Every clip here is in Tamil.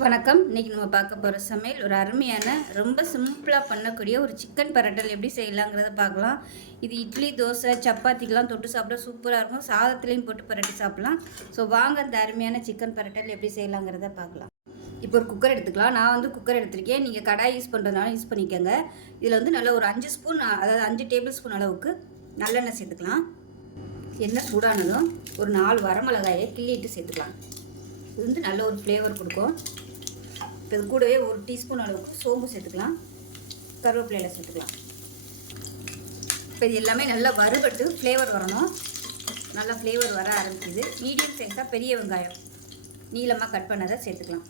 வணக்கம். இன்றைக்கி நம்ம பார்க்க போகிற சமையல் ஒரு அருமையான ரொம்ப சிம்பிளாக பண்ணக்கூடிய ஒரு சிக்கன் பரட்டல் எப்படி செய்யலாங்கிறத பார்க்கலாம். இது இட்லி தோசை சப்பாத்திக்கெலாம் தொட்டு சாப்பிட சூப்பராக இருக்கும். சாதத்துலேயும் போட்டு பரட்டி சாப்பிட்லாம். ஸோ வாங்க அந்த அருமையான சிக்கன் பரட்டல் எப்படி செய்யலாங்கிறத பார்க்கலாம். இப்போ ஒரு குக்கர் எடுத்துக்கலாம். நான் வந்து குக்கர் எடுத்திருக்கேன். நீங்கள் கடாய் யூஸ் பண்ணுறதுனால யூஸ் பண்ணிக்கோங்க. இதில் வந்து நல்ல ஒரு அஞ்சு ஸ்பூன் அதாவது அஞ்சு டேபிள் ஸ்பூன் அளவுக்கு நல்லெண்ணெய் சேர்த்துக்கலாம். எண்ணெய் சூடானதும் ஒரு நாலு வரமிளகாயை கிள்ளிட்டு சேர்த்துக்கலாம். இது வந்து நல்ல ஒரு ஃப்ளேவர் கொடுக்கும். இப்போ இது கூடவே ஒரு டீஸ்பூன் அளவுக்கு சோம்பு சேர்த்துக்கலாம். கருவேப்பிலையில் சேர்த்துக்கலாம். இப்போ இது எல்லாமே நல்லா வறுபட்டு ஃப்ளேவர் வரணும். நல்லா ஃப்ளேவர் வர ஆரம்பிக்குது. மீடியம் சைஸாக பெரிய வெங்காயம். நீளமாக கட் பண்ணதை சேர்த்துக்கலாம்.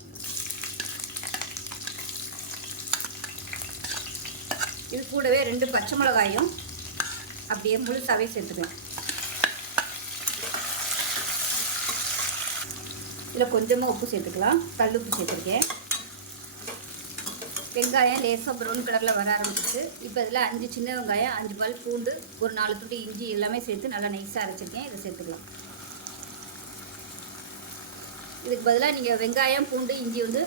இது கூடவே ரெண்டு பச்சை மிளகாயும் அப்படியே முழுசாகவே சேர்த்துக்கலாம். இதில் கொஞ்சமாக உப்பு சேர்த்துக்கலாம். கல் உப்பு சேர்த்துருக்கேன். வெங்காயம் லேசாக ப்ரௌன் கலரில் வர ஆரம்பிச்சிருக்கு இப்போ இதில் அஞ்சு சின்ன வெங்காயம் அஞ்சு பால் பூண்டு ஒரு நாலு துண்டு இஞ்சி எல்லாமே சேர்த்து நல்லா நைஸாக அரைச்சிருக்கேன். இதை சேர்த்துக்கலாம். இதுக்கு பதிலாக நீங்கள் வெங்காயம் பூண்டு இஞ்சி வந்து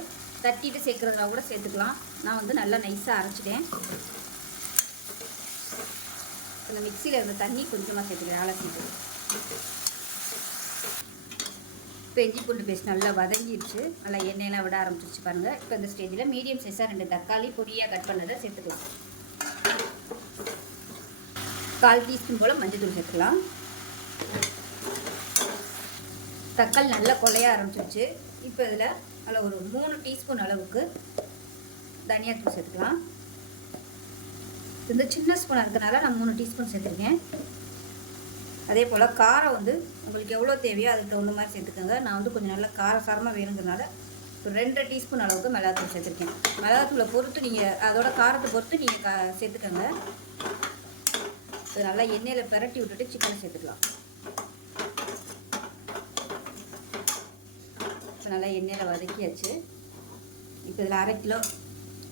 தட்டிட்டு சேர்க்குறதுனா கூட சேர்த்துக்கலாம். நான் வந்து நல்லா நைஸாக அரைச்சிட்டேன். இந்த மிக்சியில் இருந்த தண்ணி கொஞ்சமாக சேர்த்துக்கிறேன். அலசிட்டு இப்போ இஞ்சி பூண்டு பேஸ்ட் நல்லா வதங்கிடுச்சு. நல்லா எண்ணெயெல்லாம் விட ஆரம்பிச்சிருச்சு பாருங்கள் இப்போ இந்த ஸ்டேஜில் மீடியம் சைஸாக ரெண்டு தக்காளி பொடியாக கட் பண்ணதை சேர்த்துக்கலாம். கால் டீஸ்பூன் போல் மஞ்சள் தூள் சேர்த்துக்கலாம். தக்காளி நல்லா கொலைய ஆரம்பிச்சிருச்சு. இப்போ இதில் அதில் ஒரு மூணு டீஸ்பூன் அளவுக்கு தனியாத்தூள் சேர்த்துக்கலாம். இந்த சின்ன ஸ்பூனாக இருக்கனால நான் மூணு டீஸ்பூன் சேர்த்துருக்கேன். அதே போல் காரம் வந்து உங்களுக்கு எவ்வளோ தேவையோ அதுக்கு தகுந்த மாதிரி சேர்த்துக்கோங்க. நான் வந்து கொஞ்சம் நல்லா காரசாரமாக வேணுங்கிறனால ஒரு ரெண்டரை டீஸ்பூன் அளவுக்கு மிளகாத்தூள் சேர்த்துருக்கேன். மிளகாத்தூளை பொறுத்து நீங்கள் அதோட காரத்தை பொறுத்து நீங்கள் கா சேர்த்துக்கோங்க. இப்போ நல்லா எண்ணெயில் பிரட்டி விட்டுட்டு சிக்கனை சேர்த்துக்கலாம். இப்போ நல்லா எண்ணெயில் வதக்கியாச்சு. இப்போ இதில் அரை கிலோ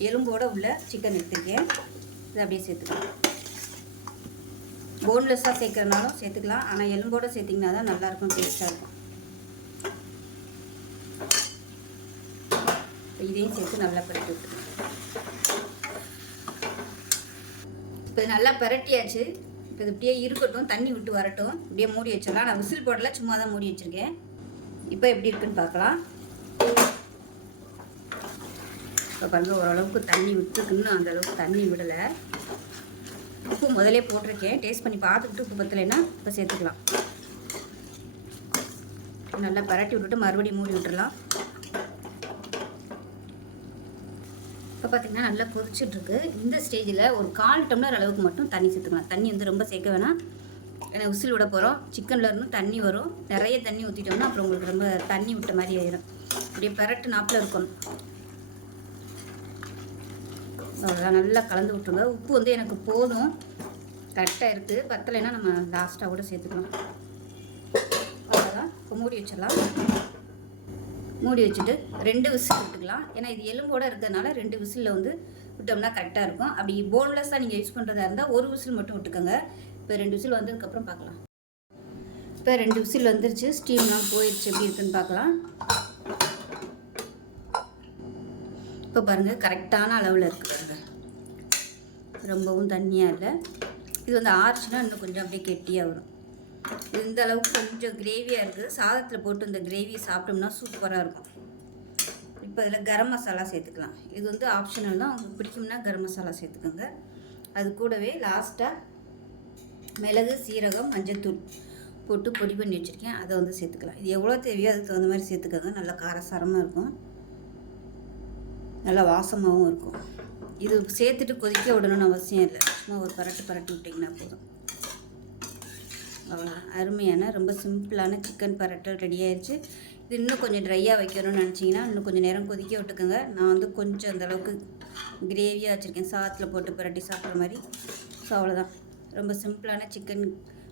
எலும்போடு உள்ள சிக்கன் எடுத்துருக்கேன். இதை அப்படியே சேர்த்துக்கலாம். போன்லெஸ்ஸாக சேர்க்குறனாலும் சேர்த்துக்கலாம். ஆனால் எலும்போடு சேர்த்திங்கன்னா தான் நல்லாயிருக்கும் டேஸ்ட்டாக இருக்கும். இதையும் சேர்த்து நல்லா பரட்டி விட்டுருங்க இப்போ இது நல்லா பரட்டியாச்சு. இப்போ இது இப்படியே இருக்கட்டும் தண்ணி விட்டு வரட்டும். இப்படியே மூடி வச்சிடலாம். நான் விசில் போடல சும்மா தான் மூடி வச்சுருக்கேன். இப்போ எப்படி இருக்குன்னு பார்க்கலாம். இப்போ பாருங்கள் ஓரளவுக்கு தண்ணி விட்டுருக்குன்னு அந்த அளவுக்கு தண்ணி விடலை. உப்பு முதலே போட்டிருக்கேன். டேஸ்ட் பண்ணி பார்த்துக்கிட்டு உப்பு பத்தலைன்னா இப்போ சேர்த்துக்கலாம். நல்லா பரட்டி விட்டுட்டு மறுபடியும் மூடி விட்டுடலாம் இப்போ பார்த்திங்கன்னா நல்லா கொதிச்சுட்ருக்கு. இந்த ஸ்டேஜில் ஒரு கால் டம்ளர் அளவுக்கு மட்டும் தண்ணி சேர்த்துக்கலாம். தண்ணி வந்து ரொம்ப சேர்க்க வேணாம். ஏன்னா உசில் விட போகிறோம் சிக்கனில் இருந்து தண்ணி வரும். நிறைய தண்ணி ஊற்றிட்டோம்னா அப்புறம் உங்களுக்கு ரொம்ப தண்ணி விட்ட மாதிரி ஆயிடும் அப்படியே பரட்டு நாப்பில் இருக்கணும். அவ்வளோதான் நல்லா கலந்து விட்டுருங்க உப்பு வந்து எனக்கு போதும். கரெக்டாக இருக்குது பத்தலைன்னா நம்ம லாஸ்ட்டாக கூட சேர்த்துக்கலாம். அவ்வளோதான் இப்போ மூடி வச்சிடலாம். மூடி வச்சுட்டு ரெண்டு விசில் விட்டுக்கலாம். ஏன்னா இது எலும்போடு இருக்கிறதுனால ரெண்டு விசிலில் வந்து விட்டோம்னா கரெக்டாக இருக்கும். அப்படி போன்லெஸ்ஸாக நீங்கள் யூஸ் பண்ணுறதா இருந்தால் ஒரு விசில் மட்டும் விட்டுக்கோங்க. இப்போ ரெண்டு விசில் வந்ததுக்கப்புறம் பார்க்கலாம். இப்போ ரெண்டு விசில் வந்துருச்சு. ஸ்டீம்லாம் போயிடுச்சு எப்படி இருக்குன்னு பார்க்கலாம். இப்போ பாருங்கள் கரெக்டான அளவில் இருக்குது பாருங்கள் ரொம்பவும் தண்ணியாக இல்லை. இது வந்து ஆறுச்சுன்னா இன்னும் கொஞ்சம் அப்படியே கெட்டியாக வரும். இந்த அளவுக்கு கொஞ்சம் கிரேவியாக இருக்குது சாதத்தில் போட்டு இந்த கிரேவி சாப்பிட்டோம்னா சூப்பராக இருக்கும். இப்போ இதில் கரம் மசாலா சேர்த்துக்கலாம். இது வந்து ஆப்ஷனல் தான். உங்களுக்கு பிடிக்கும்னா கரம் மசாலா சேர்த்துக்கோங்க. அது கூடவே லாஸ்ட்டாக மிளகு சீரகம் மஞ்சத்தூள் போட்டு பொடி பண்ணி வச்சுருக்கேன். அதை வந்து சேர்த்துக்கலாம். இது எவ்வளோ தேவையோ அதுக்கு தகுந்த மாதிரி சேர்த்துக்கோங்க. நல்லா காரசாரமாக இருக்கும். நல்லா வாசமாகவும் இருக்கும். இது சேர்த்துட்டு கொதிக்க விடணும்னு அவசியம் இல்லை. சும்மா ஒரு பரட்டு பரட்டி விட்டிங்கன்னா போதும். அவ்வளோ அருமையான ரொம்ப சிம்பிளான சிக்கன் பரட்டல் ரெடி ஆயிடுச்சு இது இன்னும் கொஞ்சம் ட்ரையாக வைக்கணும்னு நினச்சிங்கன்னா இன்னும் கொஞ்சம் நேரம் கொதிக்க விட்டுக்கோங்க. நான் வந்து கொஞ்சம் அந்தளவுக்கு கிரேவியாக வச்சுருக்கேன். சாத்தில் போட்டு பரட்டி சாப்பிட்ற மாதிரி. ஸோ அவ்வளோதான் ரொம்ப சிம்பிளான சிக்கன்